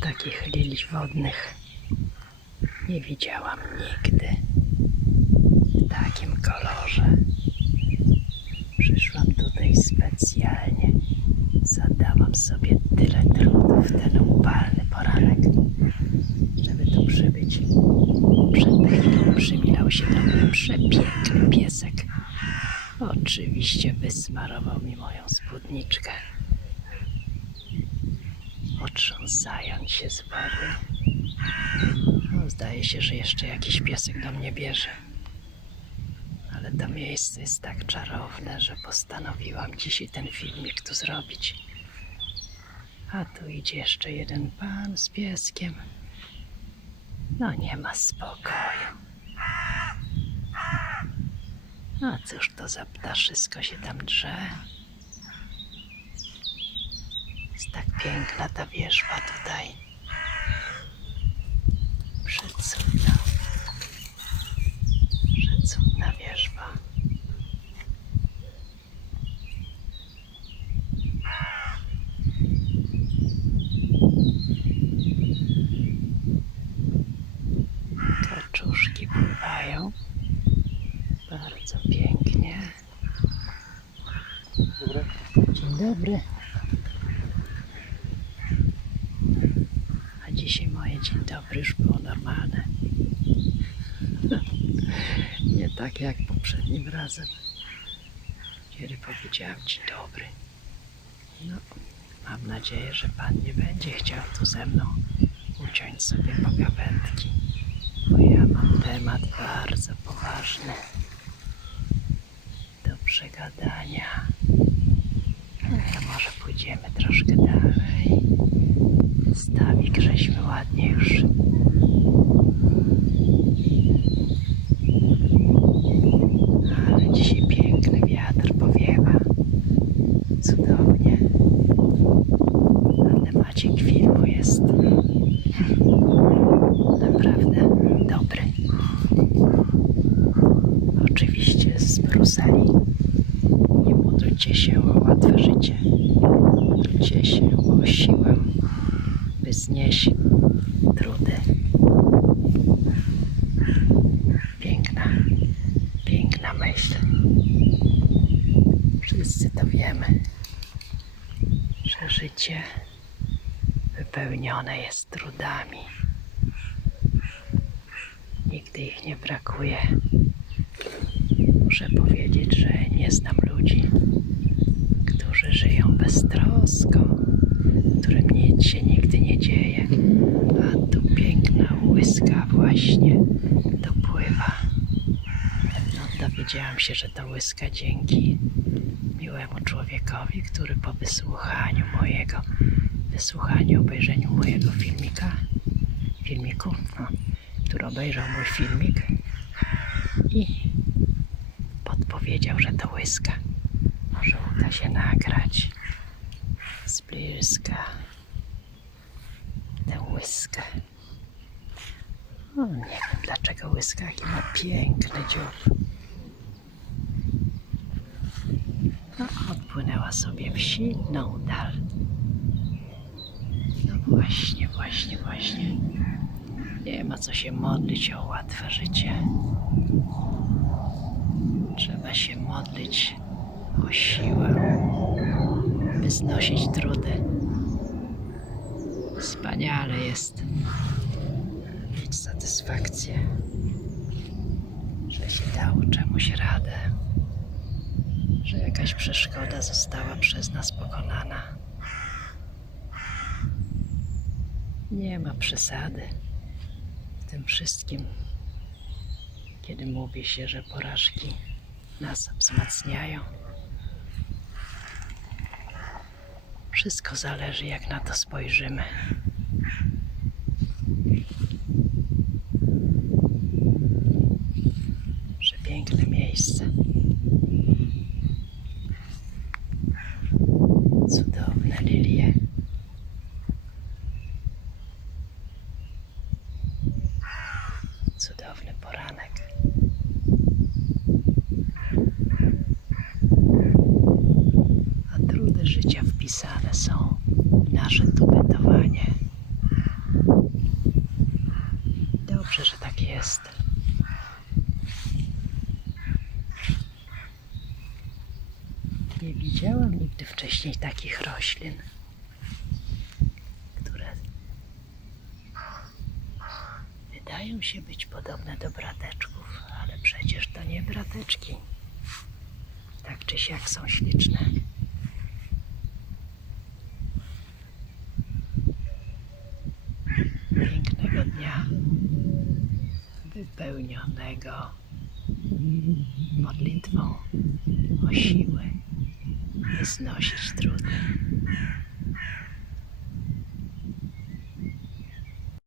takich lilii wodnych nie widziałam nigdy w takim kolorze. Przyszłam tutaj specjalnie. Zadałam sobie tyle trudu w ten upalny poranek, żeby tu przybyć. Przed chwilą przymilał się do mnie przepiękny piesek. Oczywiście wysmarował mi moją spódniczkę. Otrząsając się z wody. No, zdaje się, że jeszcze jakiś piesek do mnie bierze. Ale to miejsce jest tak czarowne, że postanowiłam dzisiaj ten filmik tu zrobić. A tu idzie jeszcze jeden pan z pieskiem. No nie ma spokoju. A cóż to za ptaszysko się tam drze? Jest tak piękna ta wierzba tutaj. Przecudna. Przecudna wierzba. Kaczuszki pływają. Bardzo pięknie. Dzień dobry. A dzień dobry już było normalne. Nie tak jak poprzednim razem, kiedy powiedziałem dzień dobry. No, mam nadzieję, że pan nie będzie chciał tu ze mną uciąć sobie pogawędki, bo ja mam temat bardzo poważny do przegadania. No to może pójdziemy troszkę dalej. Stawik żeśmy ładnie już. Ale dzisiaj piękny wiatr powiewa. Cudownie. A temacik filmu jest naprawdę dobry. Oczywiście z Bruseli. Nie módlcie się o łatwe życie. Módlcie się o siłę, by znieść trudy. Piękna, piękna myśl. Wszyscy to wiemy, że życie wypełnione jest trudami. Nigdy ich nie brakuje. Muszę powiedzieć, że nie znam ludzi, którzy żyją beztrosko, którym nic się nigdy nie dzieje, a tu piękna łyska właśnie dopływa. No, dowiedziałam się, że to łyska dzięki miłemu człowiekowi, który po wysłuchaniu mojego, wysłuchaniu, obejrzeniu mojego filmika, filmiku, no, który obejrzał mój filmik i podpowiedział, że to łyska. Może uda się nagrać z bliska tę łyskę. No, nie wiem dlaczego łyska jaki ma piękny dziób. No, odpłynęła sobie w silną dal. No właśnie, właśnie, właśnie. Nie ma co się modlić o łatwe życie. Trzeba się modlić o siłę, znosić trudy. Wspaniale jest mieć satysfakcję, że się dało czemuś radę, że jakaś przeszkoda została przez nas pokonana. Nie ma przesady w tym wszystkim, kiedy mówi się, że porażki nas wzmacniają. Wszystko zależy, jak na to spojrzymy. się, że tak jest. Nie widziałam nigdy wcześniej takich roślin, które wydają się być podobne do brateczków, ale przecież to nie brateczki. Tak czy siak są śliczne. Wypełnionego modlitwą o siłę, by znosić trudy.